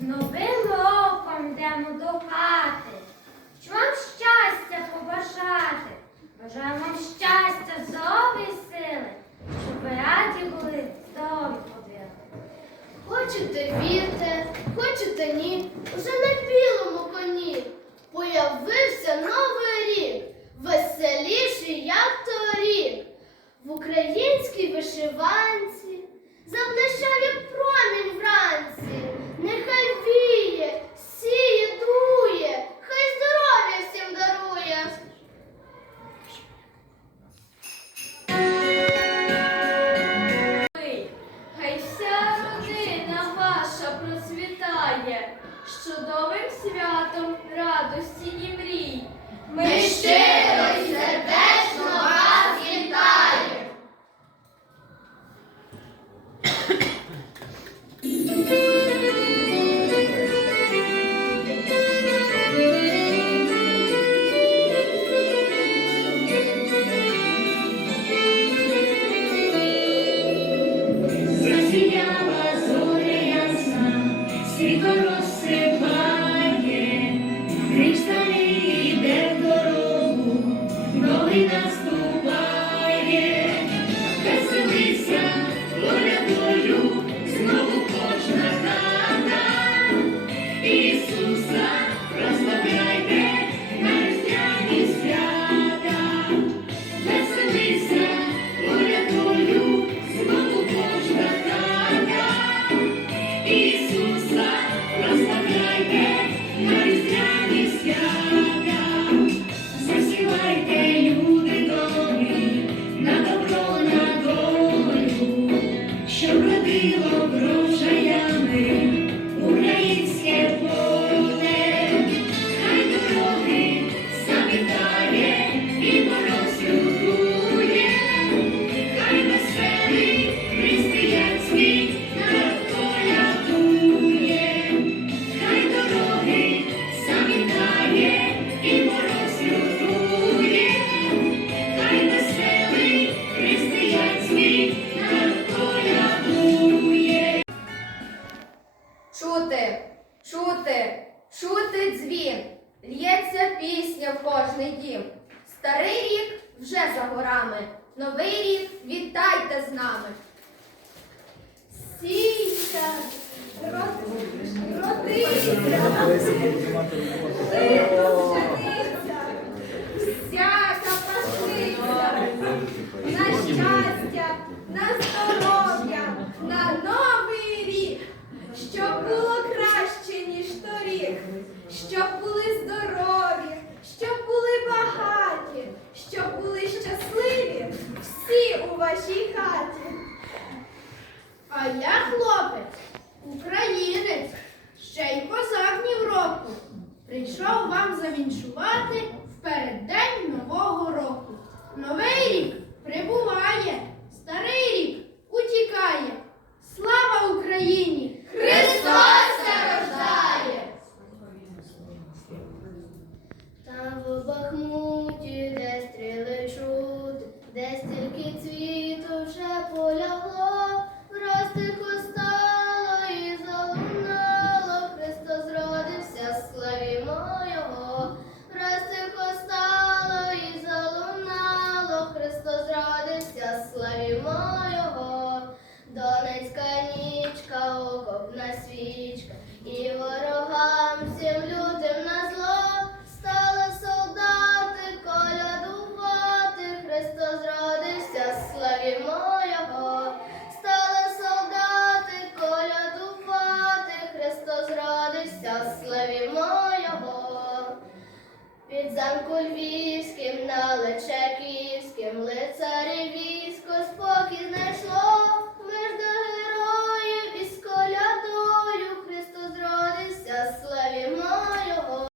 Новим роком йдемо до хати. Щоб вам щастя побажати. Бажаємо вам щастя, здоров'я сили, щоб ви раді були, здорові ходили. Хочете вірте, хочете ні, уже на білому коні появився новий рік, веселіший, як торік. В українській вишиванці пісня в кожний дім. Старий рік вже за горами, новий рік вітайте з нами. Сійся, родися, пшениця, всяка пашниця, на щастя, на здоров'я, на новий рік, щоб було краще, ніж торік, щоб були здорові, щоб були багаті, щоб були щасливі всі вашій хаті. А я хлопець, українець, ще й козак року. Прийшов вам завіншувати в переддень нового року. Новий рік прибуває, старий рік утікає. Слава Україні! Христос рождає! Там в Бахмуті, окопна свічка, і ворогам всім лютим на зло стали солдати колядувати, Христос зродився, славімо Його, стали солдати колядувати, Христос зродився, славімо Його. Під замку лечекі